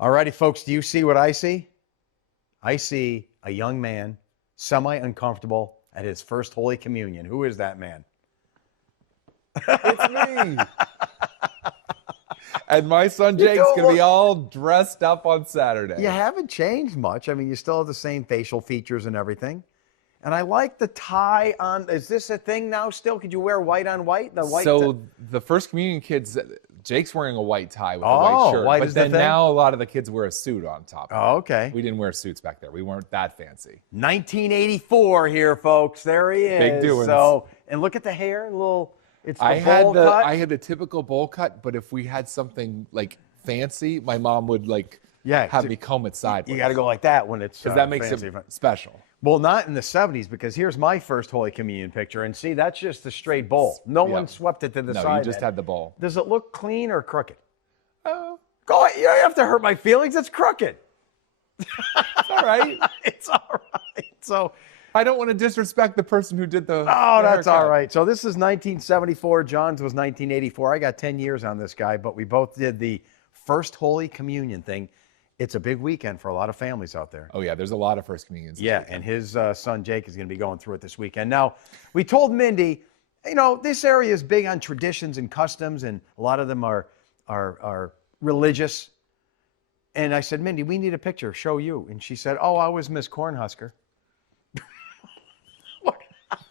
All righty, folks, do you see what I see? I see a young man, semi-uncomfortable at his first Holy Communion. Who is that man? It's me. And my son Jake's going to be all dressed up on Saturday. You haven't changed much. I mean, you still have the same facial features and everything. And I like the tie on. Is this a thing now still? Could you wear white on white? The First Communion kids, Jake's wearing a white tie with a white shirt. White but is then the thing? now a lot of the kids wear a suit on top. Oh, okay. We didn't wear suits back there. We weren't that fancy. 1984 here, folks. There he is. Big doings. So, and look at the hair, it's the bowl cut. I had the typical bowl cut, but if we had something like fancy, my mom would have me comb it sideways. You got to go like that when it's because that makes fancy. it special. Well, not in the 70s, because here's my first Holy Communion picture, and see, that's just the straight bowl. No one swept it to the side. No, you just had the bowl. Does it look clean or crooked? Go ahead. You don't have to hurt my feelings. It's crooked. It's all right. It's all right. So I don't want to disrespect the person who did the that's haircut. all right. So this is 1974. John's was 1984. I got 10 years on this guy, but we both did the first Holy Communion thing. It's a big weekend for a lot of families out there. Oh, yeah. There's a lot of First Communions. Yeah, and his son Jake is going to be going through it this weekend. Now, we told Mindy, this area is big on traditions and customs, and a lot of them are religious. And I said, Mindy, we need a picture. Show you. And she said, I was Miss Cornhusker.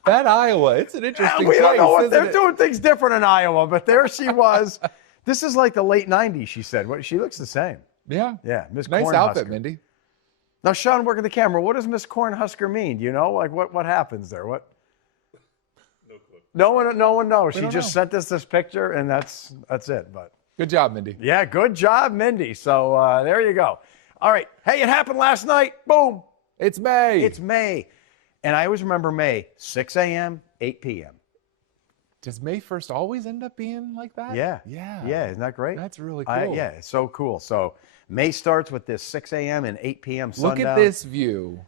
That Iowa, it's an interesting we place. don't know what they're doing things different in Iowa, but there she was. This is like the late 90s, she said. She looks the same. Yeah. Yeah, Miss Nice Cornhusker. outfit, Mindy. Now, Sean, working the camera, what does Miss Cornhusker mean? Do you know? Like, what happens there? What? No clue. No one knows. She don't just know. sent us this picture, and that's it. But Good job, Mindy. yeah, good job, Mindy. So there you go. All right. Hey, it happened last night. Boom. It's May. It's May. And I always remember May, 6 a.m., 8 p.m. Does May 1st always end up being like that? Yeah. Yeah. Yeah, isn't that great? That's really cool. Yeah, it's so cool. So May starts with this 6 a.m. and 8 p.m. sundown. Look at this view.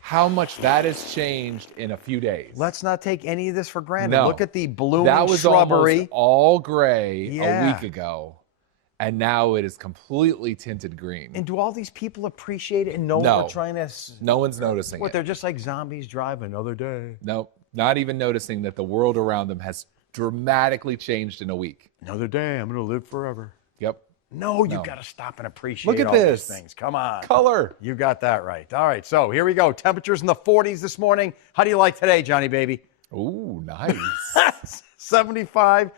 How much that has changed in a few days. Let's not take any of this for granted. No. Look at the blooming That was shrubbery. almost all gray Yeah. a week ago, and now it is completely tinted green. And do all these people appreciate it and know No. what we're trying to... No one's noticing What, it. they're just like zombies driving another day. Nope. Not even noticing that the world around them has dramatically changed in a week. Another day, I'm going to live forever. Yep. No, you No. got to stop and appreciate Look at all this. these things. Come on. Color. You got that right. All right, so here we go. Temperatures in the 40s this morning. How do you like today, Johnny baby? Ooh, nice. 75.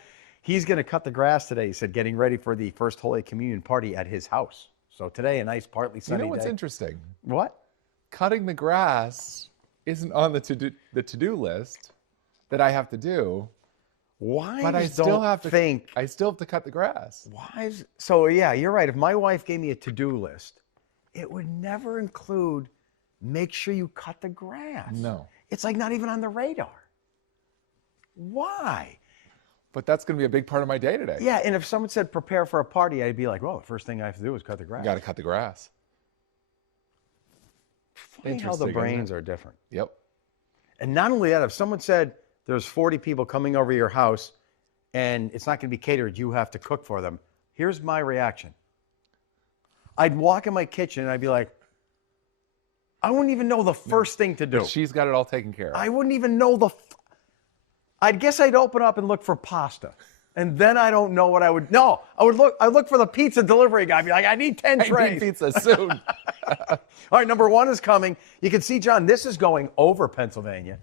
He's going to cut the grass today. He said getting ready for the first Holy Communion party at his house. So today, a nice partly You sunny know what's day. interesting? What? Cutting the grass isn't on the to-do list that I have to do, Why? but I still have to think. I still have to cut the grass. Why is so? Yeah, you're right. If my wife gave me a to-do list, it would never include make sure you cut the grass. No. It's like not even on the radar. Why? But that's going to be a big part of my day today. Yeah, and if someone said prepare for a party, I'd be like, well, the first thing I have to do is cut the grass. You got to cut the grass. Funny how the Interesting, isn't brains it? are different. Yep. And not only that, if someone said there's 40 people coming over your house and it's not going to be catered, you have to cook for them. Here's my reaction. I'd walk in my kitchen and I'd be like, I wouldn't even know the first thing to do. But she's got it all taken care of. I wouldn't even know I'd guess I'd open up and look for pasta. And then I don't know what I would. No, I'd look for the pizza delivery guy. I'd be like, I need 10 I trays. need pizza soon. All right, number one is coming. You can see, John, this is going over Pennsylvania,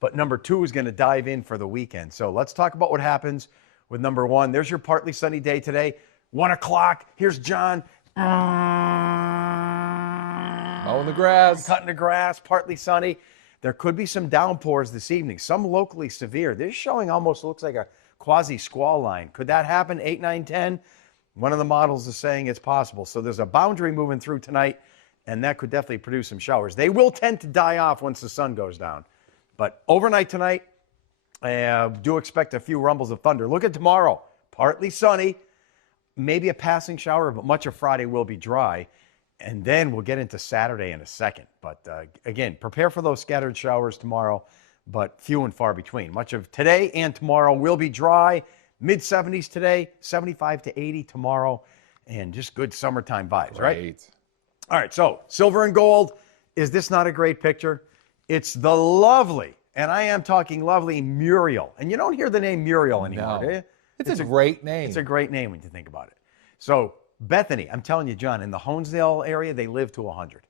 but number two is going to dive in for the weekend. So let's talk about what happens with number one. There's your partly sunny day today, 1 o'clock. Here's John. Mowing the grass. Cutting the grass, partly sunny. There could be some downpours this evening, some locally severe. This showing almost looks like a quasi-squall line. Could that happen? 8, 9, 10? One of the models is saying it's possible. So there's a boundary moving through tonight, and that could definitely produce some showers. They will tend to die off once the sun goes down. But overnight tonight, do expect a few rumbles of thunder. Look at tomorrow. Partly sunny, maybe a passing shower, but much of Friday will be dry. And then we'll get into Saturday in a second. But again, prepare for those scattered showers tomorrow, but few and far between. Much of today and tomorrow will be dry. Mid-70s today, 75 to 80 tomorrow. and just good summertime vibes, right? All right, so silver and gold. Is this not a great picture? It's the lovely, and I am talking lovely, Muriel. And you don't hear the name Muriel anymore, do you? It's a great name. It's a great name when you think about it. So Bethany, I'm telling you, John, in the Honesdale area, they live to 100.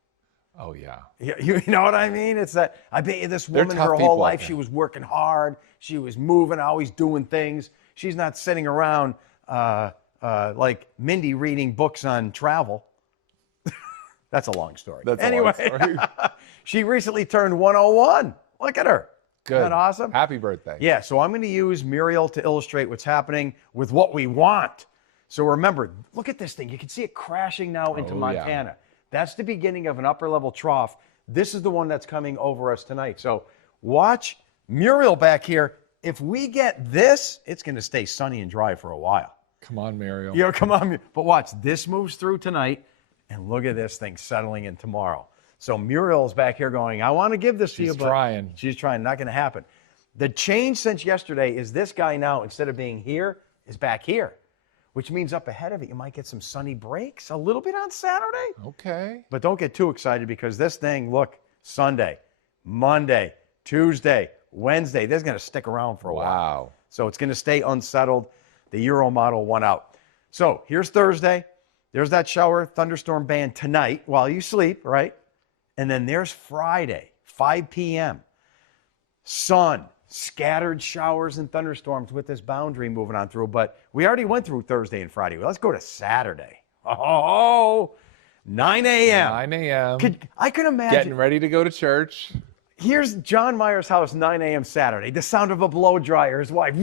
Oh, yeah. You know what I mean? It's that, I bet you this woman, her whole life, she was working hard. She was moving, always doing things. She's not sitting around like Mindy reading books on travel. That's a long story. Anyway, she recently turned 101. Look at her. Good. Isn't that awesome? Happy birthday. Yeah, so I'm going to use Muriel to illustrate what's happening with what we want. So remember, look at this thing. You can see it crashing now into Montana. Yeah. That's the beginning of an upper level trough. This is the one that's coming over us tonight. So watch Muriel back here. If we get this, it's going to stay sunny and dry for a while. Come on, Muriel. You know, come on. But watch, this moves through tonight, and look at this thing settling in tomorrow. So Muriel's back here going, I want to give this to you, but trying. She's trying. Not going to happen. The change since yesterday is this guy now, instead of being here, is back here, which means up ahead of it, you might get some sunny breaks a little bit on Saturday. Okay. But don't get too excited because this thing, look, Sunday, Monday, Tuesday, Wednesday, this is going to stick around for a while. Wow. So it's going to stay unsettled. The Euro model won out. So here's Thursday. There's that shower thunderstorm band tonight while you sleep, right? And then there's Friday, 5 p.m. Sun, scattered showers and thunderstorms with this boundary moving on through. But we already went through Thursday and Friday. Let's go to Saturday. 9 a.m. 9 a.m. I can imagine. Getting ready to go to church. Here's John Meyer's house, 9 a.m. Saturday. The sound of a blow dryer. His wife.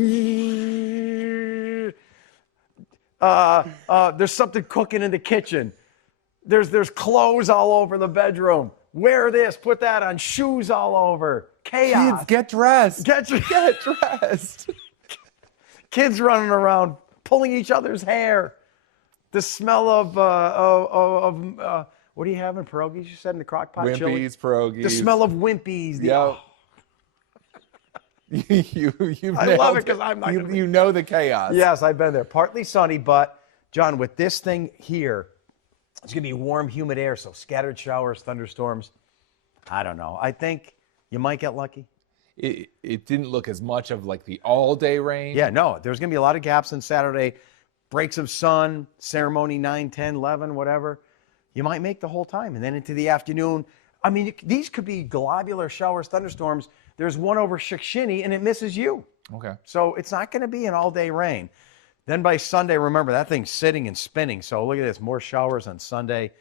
There's something cooking in the kitchen. There's clothes all over the bedroom. Wear this, put that on. Shoes all over. Chaos. Kids, get dressed. Get dressed. Kids running around, pulling each other's hair. The smell of what are you having? Pierogies, you said, in the crock pot? Wimpies, chili? pierogies. The smell of Wimpies. Yep. I love it because I'm not you know the chaos. Yes, I've been there. Partly sunny, but, John, with this thing here, it's going to be warm, humid air, so scattered showers, thunderstorms. I don't know. I think you might get lucky. It didn't look as much of like the all-day rain. Yeah, no. There's going to be a lot of gaps on Saturday. Breaks of sun, ceremony 9, 10, 11, whatever. You might make the whole time. And then into the afternoon, I mean, these could be globular showers, thunderstorms. There's one over Shikshini, and it misses you. Okay. So it's not going to be an all-day rain. Then by Sunday, remember, that thing's sitting and spinning. So look at this, more showers on Sunday,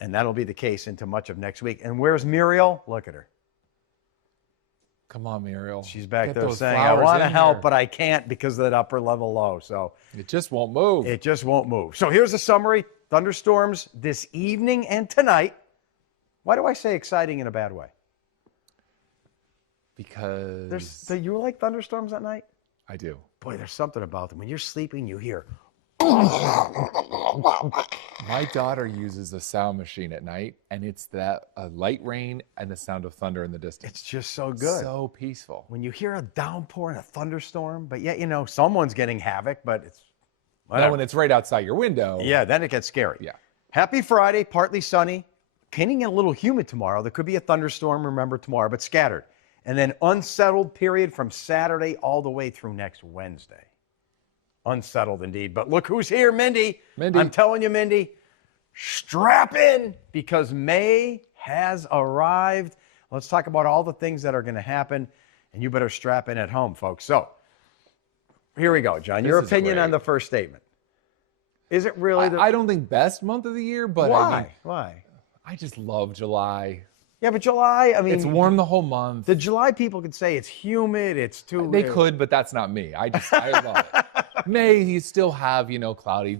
and that'll be the case into much of next week. And where's Muriel? Look at her. Come on, Muriel. She's back there saying, I want to help, but I can't because of that upper level low. So it just won't move. It just won't move. So here's a summary. Thunderstorms this evening and tonight. Why do I say exciting in a bad way? Because... Do you like thunderstorms at night? I do. Boy, there's something about them. When you're sleeping, you hear... My daughter uses a sound machine at night, and it's that light rain and the sound of thunder in the distance. It's just so good. So peaceful. When you hear a downpour and a thunderstorm, but yet, someone's getting havoc, but it's... Now, when it's right outside your window... Yeah, then it gets scary. Yeah. Happy Friday, partly sunny. Getting a little humid tomorrow. There could be a thunderstorm, remember, tomorrow, but scattered. And then unsettled period from Saturday all the way through next Wednesday. Unsettled indeed. But look who's here, Mindy. I'm telling you, Mindy, strap in because May has arrived. Let's talk about all the things that are going to happen, and you better strap in at home, folks. So here we go, John. Your opinion on the first statement. Is it really I don't think best month of the year, but why? Why? I just love July. Yeah, but July, I mean... It's warm the whole month. The July people could say it's humid, it's too... They could, but that's not me. I love it. May, you still have, cloudy,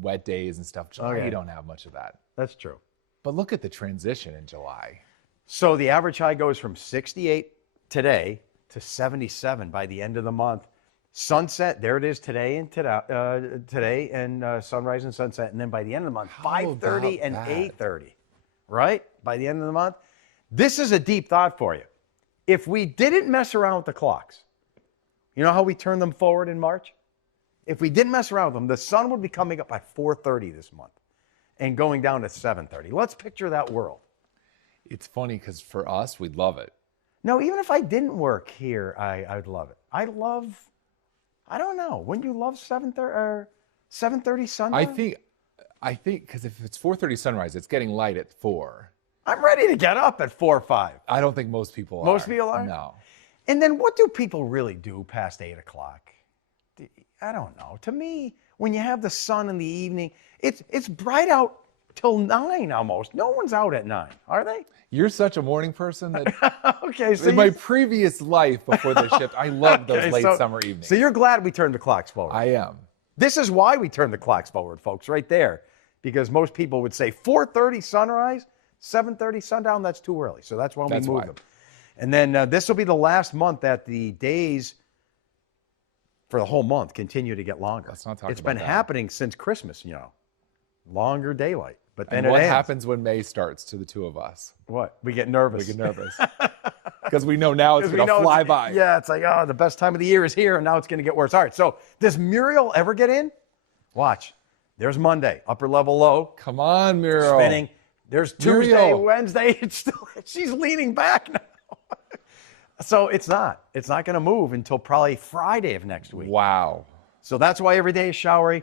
wet days and stuff. July, you don't have much of that. That's true. But look at the transition in July. So the average high goes from 68 today to 77 by the end of the month. Sunset, there it is today and sunrise and sunset. And then by the end of the month, 5:30 and 8:30. Right? By the end of the month. This is a deep thought for you. If we didn't mess around with the clocks, you know how we turn them forward in March? if we didn't mess around with them, the sun would be coming up by 4:30 this month and going down to 7:30. Let's picture that world. It's funny because for us, we'd love it. No, even if I didn't work here, I'd love it. I don't know. Wouldn't you love 7:30 or 7:30 sundown? I think because if it's 4:30 sunrise, it's getting light at 4. I'm ready to get up at 4 or 5. I don't think most people are. Most people are? No. And then what do people really do past 8 o'clock? I don't know. To me, when you have the sun in the evening, it's bright out till 9 almost. No one's out at 9, are they? You're such a morning person that Okay, so in my previous life before the shift, I loved those late summer evenings. So you're glad we turned the clocks forward. I am. This is why we turned the clocks forward, folks, right there. Because most people would say 4:30 sunrise, 7:30 sundown, that's too early. So that's why we moved them. And then this will be the last month that the days for the whole month continue to get longer. Let's not talk It's about been that. happening since Christmas, longer daylight. But then And what happens when May starts to the two of us? What? We get nervous. We get nervous. Because we know now it's going to fly by. Yeah, it's like, oh, the best time of the year is here, and now it's going to get worse. All right, so does Muriel ever get in? Watch. There's Monday, upper level low. Come on, Muriel. Spinning. There's Tuesday, Muriel. Wednesday. It's still, she's leaning back now. So it's not going to move until probably Friday of next week. Wow. So that's why every day is showery.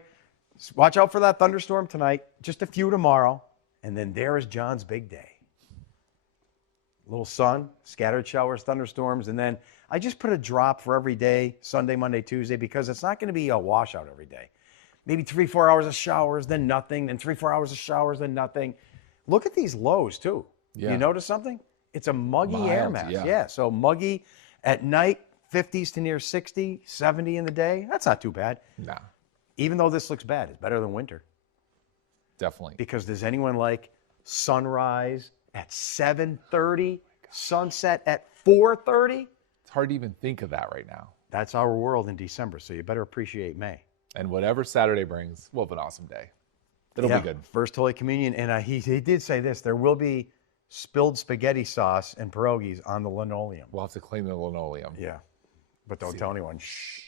Watch out for that thunderstorm tonight, just a few tomorrow, and then there is John's big day. Little sun, scattered showers, thunderstorms, and then I just put a drop for every day, Sunday, Monday, Tuesday, because it's not going to be a washout every day. Maybe 3-4 hours of showers, then nothing, then 3-4 hours of showers, then nothing. Look at these lows, too. Yeah. You notice something? It's a muggy air Mild, mass. yeah. So muggy at night, 50s to near 60, 70 in the day. That's not too bad. Nah, Even though this looks bad, it's better than winter. definitely. Because does anyone like sunrise at 7:30, sunset at 4:30? It's hard to even think of that right now. That's our world in December, so you better appreciate May. And whatever Saturday brings, we'll have an awesome day. It'll be good. First Holy Communion, and he did say this, there will be spilled spaghetti sauce and pierogies on the linoleum. We'll have to clean the linoleum. Yeah, but don't tell anyone. Shh.